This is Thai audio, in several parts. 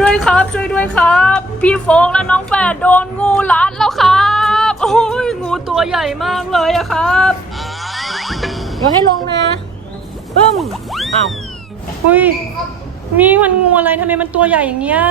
ด้วยครับ ช่วยด้วยครับ พี่โฟกและน้องแฝดโดนงูรัดแล้วครับ โอ้ยงูตัวใหญ่มากเลยอะครับ เดี๋ยวให้ลงนะปึ้มอ้าวเฮ้ยนี่มันงูอะไรทำไมมันตัวใหญ่อย่างเงี้ย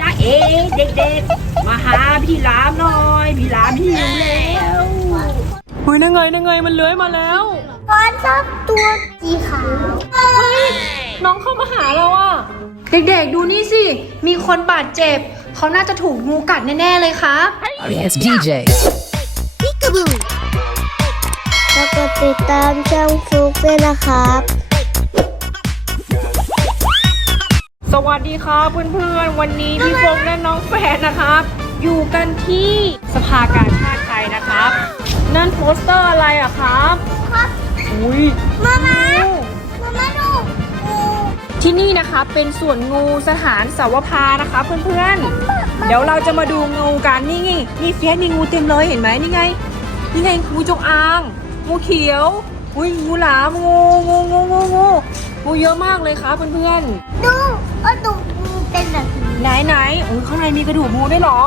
จ้าเอ๋เด็กๆ มาหาพี่หลามหน่อย พี่หลามหิวแล้วเฮ้ยนั่งไงนั่งไงมันเลื้อยมาแล้วตอนชอบตัวสีขาวน้องเข้ามาหาเราอะ เด็กๆดูนี่สิ มีคนบาดเจ็บ เขาน่าจะถูกงูกัดแน่ๆเลยครับ It's DJ. แล้วก็ติดตามช่องฟลุกด้วยนะครับ สวัสดีครับเพื่อนๆ วันนี้พี่โฟกและน้องแฝดนะครับ อยู่กันที่สภากาชาติไทยนะครับ นั่นโปสเตอร์อะไรอะครับครับอุ้ยมามามามาดูงู ที่นี่นะคะเป็นสวนงูสถานสาวพานะคะเพื่อนๆ เดี๋ยวเราจะมาดูงูกันนี่ไงนี่เฟียสมีงูเต็มเลยเห็นไหมนี่ไง นี่ไงงูจงอาง งูเขียว อุ้ยงูหลามงูงูงูงูงูงูเยอะมากเลยครับเพื่อนๆ ดูเอาดูงูเป็นแบบนี้ไหนไหนโอ้ยข้างในมีกระดูกงูด้วยเหรอ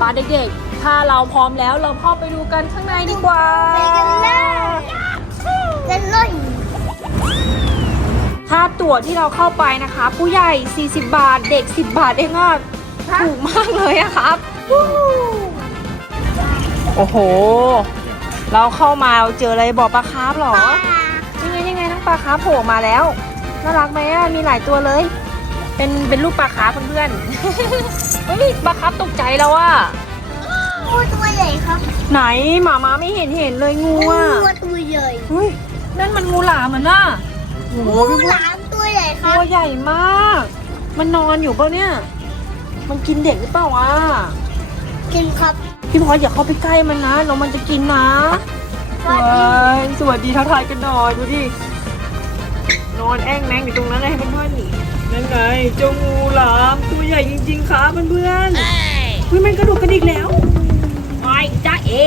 ปาเด็กๆ ถ้าเราพร้อมแล้วเราเข้าไปดูกันข้างในดีกว่าไปกันเลยกันเลย ค่าตั๋วที่เราเข้าไปนะคะ ผู้ใหญ่ 40 บาท เด็ก 10 บาทเองอะถูกมากเลยอะครับ โอ้โห เราเข้ามาเราเจออะไรบอกปลาคาร์ฟเหรอ ยังไงยังไงน้องปลาคาร์ฟโผล่มาแล้ว น่ารักไหมอะมีหลายตัวเลย เป็นเป็นรูปปลาคาร์ฟเพื่อนๆ เฮ้ยปลาคาร์ฟตกใจแล้วอะงูตัวใหญ่ครับ ไหนหมามาไม่เห็นเห็นเลยงูอะงูตัวใหญ่เฮ้ยนั่นมันงูหลามเหมือนน่ะ โอ้โหงูหลามตัวใหญ่ครัตับวใหญ่มาก มันนอนอยู่เปล่าเนี่ย มันกินเด็กหรือเปล่าวะ กินครับ พี่พลอยอย่าเข้าไปใกล้มันนะเดี๋ยวมันจะกินนะสวัสดีเฮ้ยสวัสดีทักทายกันหน่อยดูดิ นอนแอ้งแมงอยู่ตรงนั้นเลยให้เพื่อนๆนี่นั่นไงเจ้างูหลามตัวใหญ่จริงๆครับเพื่อนๆ เฮ้ยมันกระดูกกระดิกแล้วไปจ้าเอ๋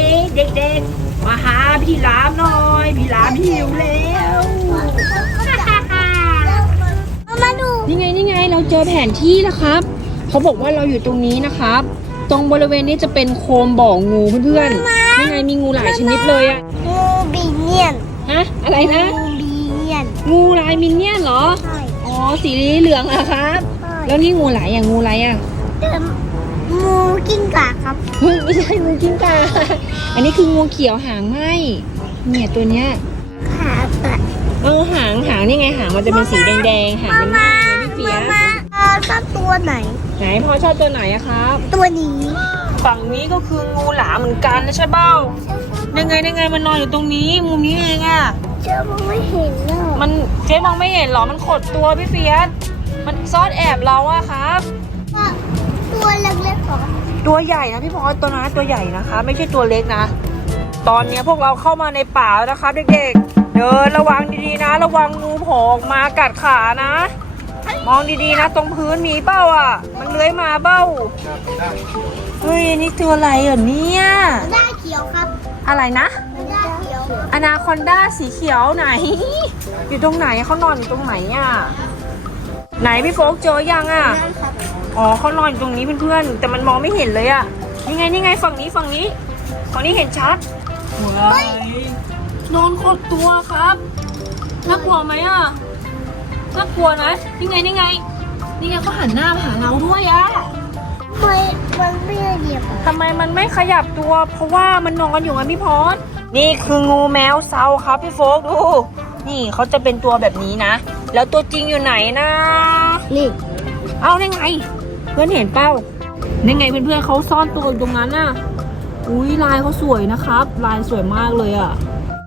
เด็กๆ มาหาพี่หลามหน่อย พี่หลามหิวแล้ว เราเจอแผนที่แล้วครับ เขาบอกว่าเราอยู่ตรงนี้นะครับ ตรงบริเวณนี้จะเป็นโคมบ่องูเพื่อนๆนี่ไงมีงูหลายชนิดเลยอะงูบีเนียนฮะอะไรนะ งูบีเนียน งูลายมินเนี่ยนเหรอ ใช่ อ๋อ สีเหลืองอะครับ ใช่แล้วนี่งูหลายอย่างงูอะไรอะเป็นงูกิ้งก่าครับ เฮ้ยไม่ใช่งูกิ้งก่า อันนี้คืองูเขียวหางไหมเนี่ยตัวเนี้ย ขาตัดเออหางหางนี่ไงหางมันจะเป็นสีแดงๆหางมันไหม้เลยพี่เฟียมาสมาเออ ชอบตัวไหน ไหนพ่อชอบตัวไหนอะครับ ตัวนี้ ฝั่งนี้ก็คืองูหลามเหมือนกันนะใช่เบ้ายังไงยังไงมันนอนอยู่ตรงนี้มุมนี้เองอะเชื่อมันไม่เห็นเนอะมันเจ๊มองไม่เห็นเหรอมันขดตัวพี่เฟียสมันซ่อนแอบเราอะครับว่าตัวเล็กๆของตัวใหญ่นะพี่พอยตัวนั้นตัวใหญ่นะคะ ไม่ใช่ตัวเล็กนะ ตอนนี้พวกเราเข้ามาในป่าแล้วนะคะเด็กๆ เดินระวังดีๆนะ ระวังงูโผล่ออกมากัดขานะ มองดีๆนะ ตรงพื้นมีเป้าอะ มันเลื้อยมาเบ้าเฮ้ยนี่ตัวอะไรอะเนี่ยด้าเขียวครับอะไรนะ ด้าเขียวอนาคอนด้าสีเขียวไหน อยู่ตรงไหนเขานอนอยู่ตรงไหนอะ ไหนพี่โฟกเจอยังอะ นั่นครับอ๋อเขานอนอยู่ตรงนี้เพื่อนๆแต่มันมองไม่เห็นเลยอะนี่ไงนี่ไงฝั่งนี้ฝั่งนี้ฝั่งนี้เห็นชัดว้ายนอนขดตัวครับน่ากลัวไหมอะ น่ากลัวนะนี่ไงนี่ไง นี่ไงเขาหันหน้ามาหาเราด้วยอะไม่มันไม่เหยียบอะทำไมมันไม่ขยับตัว เพราะว่ามันนอนอยู่ไงพี่พอดนี่คืองูแมวเซาครับพี่โฟกดู นี่เขาจะเป็นตัวแบบนี้นะ แล้วตัวจริงอยู่ไหนนะนี่เอาได้ไง เพื่อนเห็นเป้าได้ไงเพื่อนๆเขาซ่อนตัวอยู่ตรงนั้นน่ะอุ้ยลายเขาสวยนะครับ ลายสวยมากเลยอะ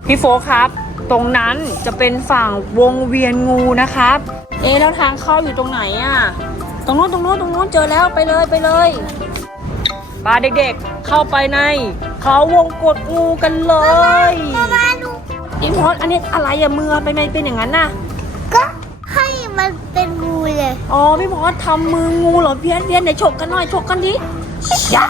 พี่โฟกครับ ตรงนั้นจะเป็นฝั่งวงเวียนงูนะครับ เอ๊ะแล้วทางเข้าอยู่ตรงไหนอะตรงนู้นตรงนู้นตรงนู้นเจอแล้วไปเลยไปเลยปาเด็กๆ เข้าไปใน เขาวงกดงูกันเลยมาดูพี่พอดอันนี้อะไรอะมือไปไม่เป็นอย่างนั้นน่ะก็ให้มันเป็นงูเลยอ๋อพี่พอสทำมืองูเหรอเพี้ยนเพี้ยนไหนฉกกันหน่อยฉกกันดิใช่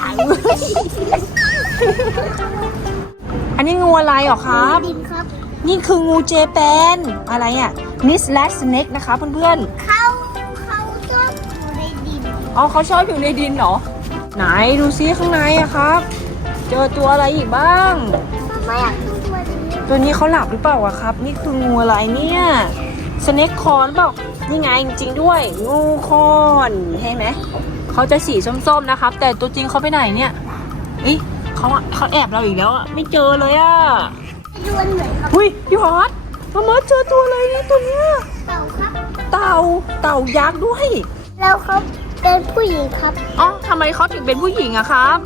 อันนี้งูอะไรเหรอครับ ดินครับ นี่คืองูเจแปนอะไรอะนิสแลสเน็กนะคะเพื่อนเขาเขาชอบอยู่ในดินอ๋อเขาชอบอยู่ในดินเหรอ ไหนดูซิข้างในอะครับ เจอตัวอะไรอีกบ้าง ไม่อยากดูตัวนี้ตัวนี้เขาหลับหรือเปล่าอะครับ นี่คืองูอะไรเนี่ยสเน็กคอนเปล่านี่ไงจริงๆด้วย งูคอนเห็นไหมเขาจะสีส้มๆนะครับ แต่ตัวจริงเขาไปไหนเนี่ยอี เขาอะเขาแอบเราอีกแล้วอะไม่เจอเลยอะดูอันไหนครับหุยพี่ฮอตมามาเจอตัวอะไรเนี่ยตัวเนี้ยเต่าครับ เต่าเต่ายักษ์ด้วย แล้วเขาเป็นผู้หญิงครับอ๋อทำไมเขาถึงเป็นผู้หญิงอะครับ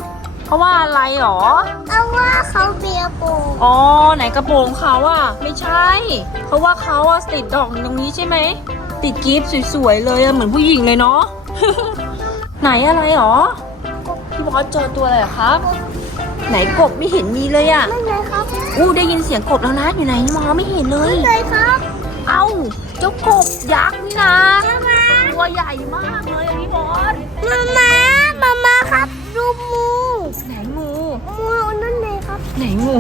เพราะว่าอะไรหรอเอาว่าเขาเบียร์โปงอ๋อไหนกระโปรงเขาอะไม่ใช่ เพราะว่าเขาอะติดดอกตรงนี้ใช่ไหมติดกิฟต์สวยๆเลยอะเหมือนผู้หญิงเลยเนาะไหนอะไรหรอพี่บอสเจอตัวอะไรเหรอครับ ไหนกบไม่เห็นมีเลยอะไม่เลยครับอู้ได้ยินเสียงกบแล้วนะอยู่ไหนมองไม่เห็นเลย ไม่เลยครับ เอ้าเจ้ากบยักษ์นี่นะตัวใหญ่มากเลยอะพี่บอสมามามามาครับดูงูไหนงูงูนั่นเลยครับ ไหนงู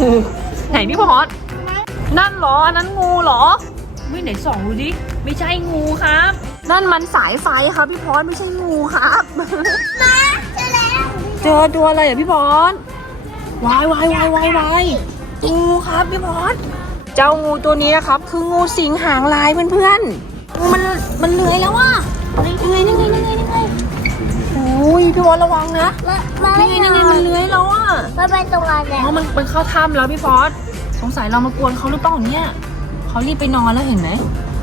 ไหนพี่บอสนั่นเหรออันนั้นงูเหรอ ไม่ไหนส่องดูดิไม่ใช่งูครับ นั่นมันสายไฟครับพี่พอสไม่ใช่งูครับ มาเจอแล้ว เจอตัวอะไรอะพี่พอส วายวายวายวายวายงูครับพี่พอสเจ้างูตัวนี้นะครับ คืองูสิงหางลายเพื่อนๆงูมันมันเลื้อยแล้วอะยังไงยังไงยังไงยังไงโอ้ยพี่พอสระวังนะมามายังไงยังไงมันเลื้อยแล้วอะมาไปตรงนั้นแหละอ๋อมันมันเข้าถ้ำแล้วพี่ฟอสสงสัยเรามากวนเขาหรือเปล่าเนี่ยเขารีบไปนอนแล้วเห็นไหม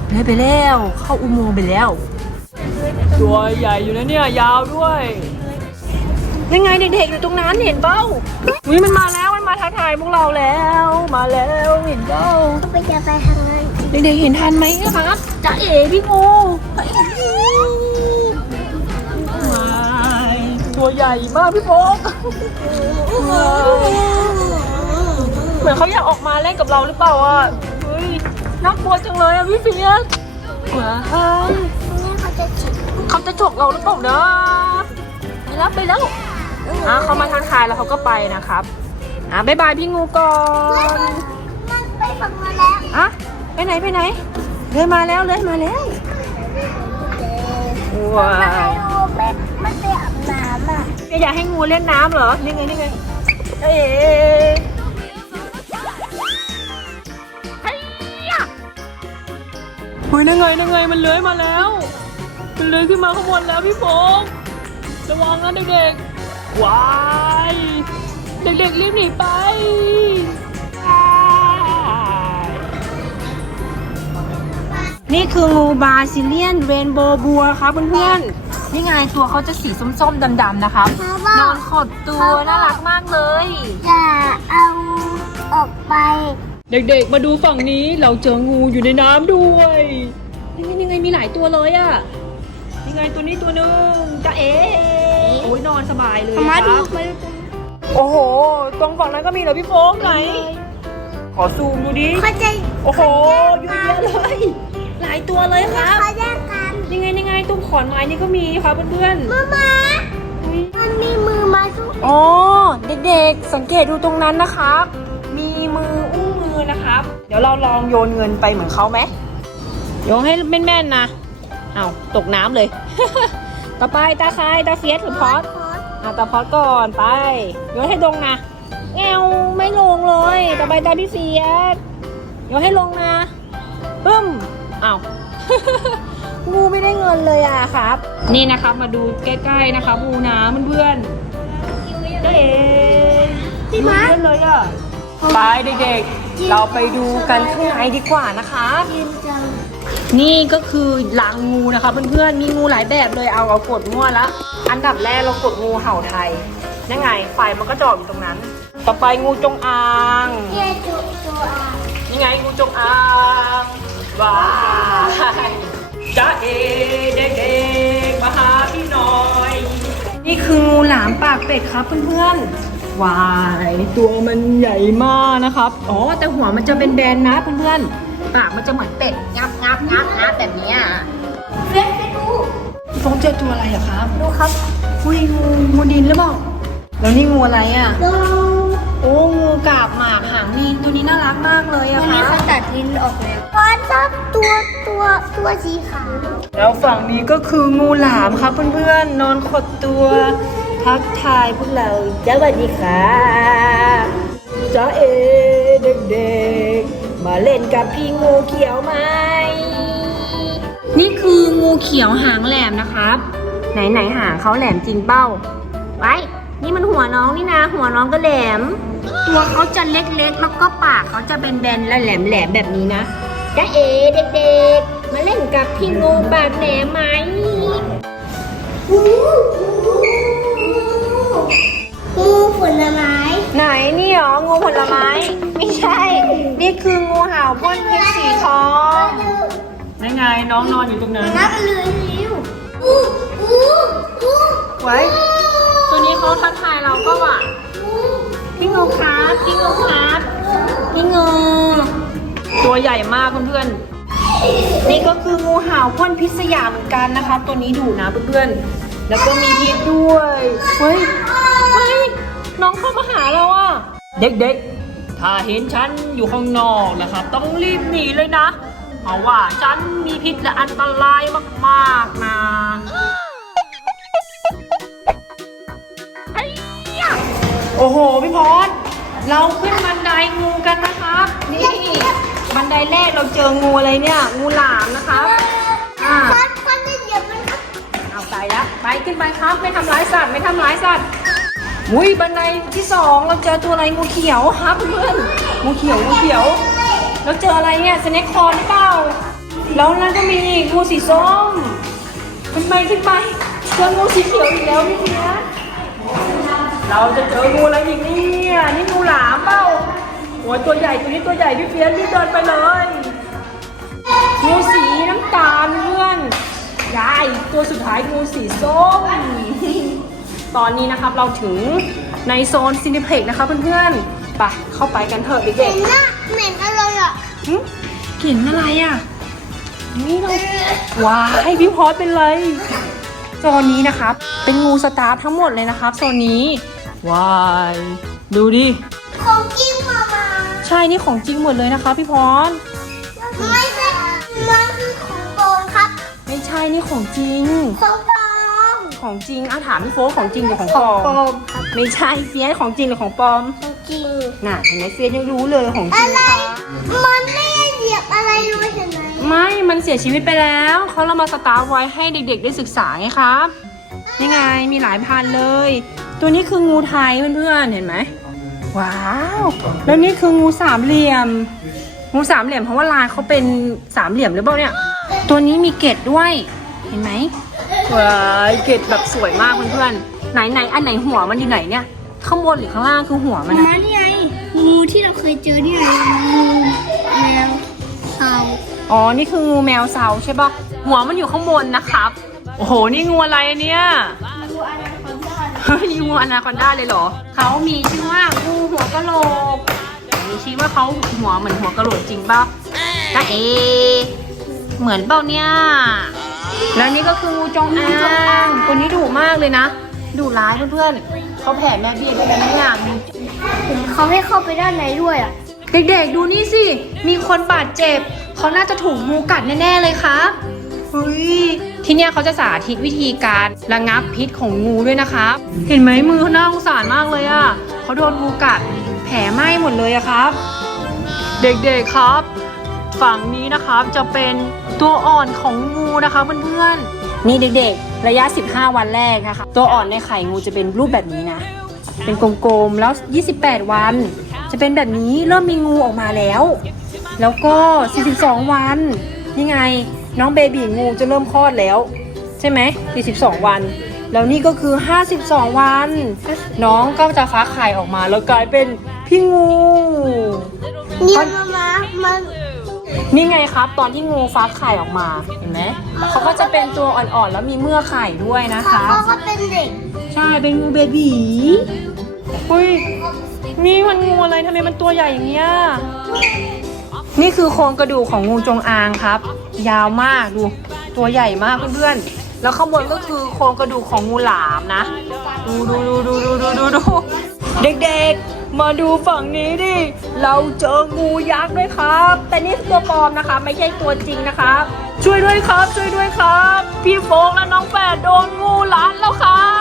เลื้อยไปแล้ว เข้าอุโมงค์ไปแล้ว ตัวใหญ่อยู่นะเนี่ยยาวด้วย ยังไงเด็กๆอยู่ตรงนั้นเห็นเปล่าวิมันมาแล้วมันมาท้าทายพวกเราแล้ว มาแล้วเห็นเปล่าไปจะไปทางนั้นเด็กๆเห็นทันไหมครับจ้าเอ๋พี่งูว้ายตัวใหญ่มากพี่โฟกเหมือนเขาอยากออกมาเล่นกับเราหรือเปล่าอะเฮ้ยน่ากลัวจังเลยอะพี่เฟียสว้ายนี่เขาจะฉีดเขาจะฉกเราหรือเปล่าเนอะไปแล้วไปแล้ว อะเขามาทักทายแล้วเขาก็ไปนะครับอะบ๊ายบายพี่งูก่อนมันไปฝั่งมาแล้วอะไปไหนไปไหนเลื่อยมาแล้วเลื่อยมาแล้วว้ามาให้วดูไปมันไปอาบน้ำอะอยากให้งูเล่นน้ำเหรอนี่ไงนี่ไงเอ๊ะเฮ้ยนั่งไงนั่งไงมันเลื้อยมาแล้ว มันเลื้อยขึ้นมาข้างบนแล้วพี่โฟงระวังนะเด็กๆ ว้ายเด็กๆรีบหนีไปว้ายนี่คืองูบาซิเลียนเรนโบว์บัวครับเพื่อนๆนี่ไงตัวเขาจะสีส้มๆดำๆนะครับเพราะว่านอนขดตัวน่ารักมากเลย จะเอาออกไป เด็กๆ มาดูฝั่งนี้เราเจองูอยู่ในน้ำด้วยนี่ไงนี่ไงมีหลายตัวเลยอะนี่ไงตัวนี้ตัวหนึ่งจ้าเอ๋โอ้ยนอนสบายเลยมาคดูรับมาดูโอ้โห ตรงฝั่งนั้นก็มีเหรอพี่โฟกไหน ขอซูมดูดิ เขาจะโอ้โหเยอะแยะเลย หลายตัวเลยครับเขาแยกกันนี่ไงนี่ไงตรงขอนไม้นี่ก็มีครับเพื่อนมามาๆอุ๊ยมันมีมือมาทุกอ๋อเด็กๆ สังเกตดูตรงนั้นนะครับ มีมืออุ้งมือนะครับ เดี๋ยวเราลองโยนเงินไปเหมือนเขาไหมโยนให้แม่นๆนะ เอาวตกน้ำเลย ต่อไปตาคายตาเฟียสหรือพอด อะตาพอดก่อนไปโยนให้ลงนะแงวไม่ลงเลยต่อไปตาพี่เฟียสโยนให้ลงนะปึ้มอ้าวงูไม่ได้เงินเลยอะครับ นี่นะครับมาดูใกล้ๆนะครับงูน้ำเพื่อนๆเอ๊ะพี่มาเลยอะไปเด็กๆ เราไปดูกันข้างในดีกว่านะคะกินจังนี่ก็คือรังงูนะคะเพื่อนๆมีงูหลายแบบเลยเอาเอากดมั่วละ อันดับแรกเรากดงูเห่าไทยนั่นไงไฟมันก็จอดอยู่ตรงนั้น ต่อไปงูจงอางเยี่ยจุตัวอะนี่ไงงูจงอางว้ายจ้าเอเด็กๆมาหาพี่หน่อย นี่คืองูหลามปากเป็ดครับเพื่อนๆวายตัวมันใหญ่มากนะครับ อ๋อ แต่หัวมันจะเป็นแบนๆนะเพื่อนๆปากมันจะเหมือนเป็ดงับงับงับงับแบบนี้ เจอตัวอะไรอะครับดูครับอุ้ยงูงูดินหรือเปล่าแล้วนี่งูอะไรอะ ดูโอ้งูกาบหมากหางมีตัวนี้น่ารักมากเลยตัอะวนี้ค่ะเขาตัดลิ้นออกแล้วพอชอบตัวตัวตัวสีขาวแล้วฝั่งนี้ก็คืองูหลามครับเพื่อนๆนอนขดตัวทักทายพวกเราสวัสดีค่ะจ้าเอเด็กๆมาเล่นกับพี่งูเขียวไหมนี่คืองู เขียวหางแหลมนะครับ ไหนไหนๆหางเขาแหลมจริงเป้า ไว้ นี่มันหัวน้องนี่นะ หัวน้องก็แหลม ตัวเขาจะเล็กๆ แล้วก็ปากเขาจะเป็นแบนๆและแหลมๆแบบนี้นะจ้าเอเด็กๆ มาเล่นกับพี่งูปากแหลมไหมงูผลไม้ ไหนนี่เหรองูผลไม้ ไม่ใช่ นี่คืองูเห่าพ่นพิษสีทอง นั่นไงน้องนอนอยู่ตรงนั้น น่ากันเลยนิ้วอู้อู้อู้ไว้ ตัวนี้เขาทักทายเราก็ว่าพี่งูครับพี่งูครับพี่งูตัวใหญ่มากเพื่อนๆนี่ก็คืองูเห่าพ่นพิษสยามเหมือนกันนะคะ ตัวนี้ดุนะเพื่อนๆแล้วก็มีพิษด้วยเฮ้ยเฮ้ยน้องเข้ามาหาเราอะ เด็กๆ ถ้าเห็นฉันอยู่ข้างนอกนะครับ ต้องรีบหนีเลยนะ เพราะว่าฉันมีพิษและอันตรายมากๆนะโอ้โห พี่พรเราขึ้นบันไดงูกันนะครับ นี่ บันไดแรกเราเจองูอะไรเนี่ย งูหลามนะครับอ่าฟันฟันจะเหยียบมันครับเอาไปแล้วไปขึ้นไปครับ ไม่ทำร้ายสัตว์ ไม่ทำร้ายสัตว์อุ้ยบันไดที่สองเราเจอตัวอะไรงูเขียวครับเพื่อนงูเขียวงูเขียว เราเจออะไรเนี่ยสเน็คคอร์หรือเปล่า แล้วนั่นก็มีงูสีส้มขึ้นไปขึ้นไปเจองูสีเขียวอีกแล้วพี่เพียรเราจะเจองูอะไรอีกเนี่ยนี่งูหลามเปล่าโอ้ยตัวใหญ่ตัวนี้ตัวใหญ่พี่เฟียสรีบเดินไปเลยงูสีน้ำตาลเพื่อนยายตัวสุดท้ายงูสีส้ม ตอนนี้นะครับเราถึงในโซนซินิเพล็กนะคะเพื่อนๆ ไปเข้าไปกันเถอะเหม็เด็กนนะเหม็นอะไรอะๆหึกลิ่นอะไรอะ นี่เรา ว้ายพี่พอสเป็นไรโซนนี้นะครับ เป็นงูสตาร์ททั้งหมดเลยนะครับโซนนี้ว้ายดูดิ ของจริงมามาใช่นี่ของจริงหมดเลยนะคะพี่พรไม่ใช่มันคือของโกงครับ ไม่ใช่นี่ของจริง ของปลอมของจริงอาถามพี่โฟกของจริงหรือของปลอม ไม่ใช่เฟียสของจริงหรือของปลอม ของจริง น่ะเห็นไหมเฟียสยังรู้เลยของจริงอะไรค่ะมันไม่ได้เหยียบอะไรเลยเห็นไหมไม่มันเสียชีวิตไปแล้วเขาเรามาสตาร์ฟไว้ให้เด็กๆได้ศึกษาไงครับนี่ไงมีหลายพันเลย ตัวนี้คืองูไทยเพื่อนๆเห็นไหมว้าว แล้วนี่คืองูสามเหลี่ยม งูสามเหลี่ยมเพราะว่าลายเขาเป็นสามเหลี่ยมหรือเปล่าเนี่ย ตัวนี้มีเกล็ดด้วย เห็นไหมว้ายเกล็ดแบบสวยมากเพื่อนๆไหนไหนๆอันไหนหัวมันอยู่ไหนเนี่ยข้างบนหรือข้างล่างคือหัวมันมาอะนี่ไงงู ที่เราเคยเจอนี่ไงงูแมวเต่าอ๋อ นี่คืองูแมวเซาใช่ปะหัวมันอยู่ข้างบนนะครับ โอ้โห นี่งูอะไรเนี่ยเฮ้ยงูอนาคอนด้าเลยเหรอ เขามีชื่อว่างูหัวกะโหลกมีชื่อว่าเขาหัวเหมือนหัวกะโหลกจริงปะจ้าเอ เหมือนเปล่าเนี่ย แล้วนี่ก็คืองูจงอางตัวนี้ดุมากเลยนะ ดุร้ายเพื่อนๆเขาแผ่แม่เบี้ยด้วยนะเนี่ย เขาให้เข้าไปด้านในด้วยอะ เด็กๆ ดูนี่สิ มีคนบาดเจ็บ เขาน่าจะถูกงูกัดแน่ๆเลยครับเฮ้ยที่เนี่ยเขาจะสาธิตวิธีการระงับพิษของงูด้วยนะครับ เห็นไหมมือเขาน่าสงสารมากเลยอะเขาโดนงูกัดแผลไหม้หมดเลยอะครับ เด็กๆครับ ฝั่งนี้นะครับจะเป็นตัวอ่อนของงูนะคะเพื่อนๆนี่เด็กๆ ระยะ 15 วันแรกนะคะ ตัวอ่อนในไข่งูจะเป็นรูปแบบนี้นะ เป็นกลมๆแล้ว 28 วัน จะเป็นแบบนี้เริ่มมีงูออกมาแล้ว แล้วก็ 42 วันนี่ไงน้องเบบีงูจะเริ่มคลอดแล้ว ใช่ไหม42 วัน แล้วนี่ก็คือ 52 วัน น้องก็จะฟ้าไข่ออกมาแล้วกลายเป็นพี่งูเนี่ยมามามันนี่ไงครับ ตอนที่งูฟักไข่ออกมาเห็นไหมเขาก็จะเป็นตัวอ่อนๆแล้วมีเมือกไข่ด้วยนะเขาคะก็เป็นเด็ก ใช่เป็นงูเบบีอุ้ยนี่มันงูอะไรทำไมมันตัวใหญ่อย่างเงี้ยนี่คือโครงกระดูกของงูจงอางครับ ยาวมากดูตัวใหญ่มากเพื่อนๆแล้วข้างบนก็คือโครงกระดูกของงูหลามนะดูดูดูดูดูดูดูดูเด็กๆ มาดูฝั่งนี้ดิเราเจองูยักษ์ด้วยครับ แต่นี่ตัวปลอมนะคะ ไม่ใช่ตัวจริงนะครับ ช่วยด้วยครับช่วยด้วยครับ พี่โฟกและน้องแฝดโดนงูหลัดแล้วครับ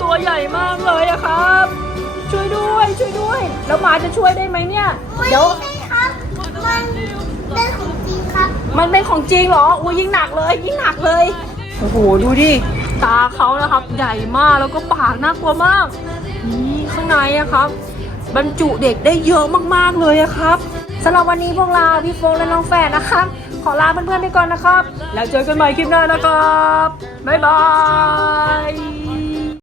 ตัวใหญ่มากเลยอะครับ ช่วยด้วยช่วยด้วย แล้วหมาจะช่วยได้ไหมเนี่ย เดี๋ยว ไม่ใช่ครับ มันเป็นของจริงครับ มันเป็นของจริงเหรออุ้ยยิ่งหนักเลยยิ่งหนักเลย โอ้โหดูดิ ตาเขานะครับ ใหญ่มากแล้วก็ปากน่ากลัวมาก นี่ข้างในอะครับ บรรจุเด็กได้เยอะมากๆเลยอะครับสำหรับวันนี้พวกเราพี่โฟงและน้องแฝดนะครับ ขอลาเพื่อนๆไปก่อนนะครับ แล้วเจอกันใหม่คลิปหน้านะครับ บ๊ายบาย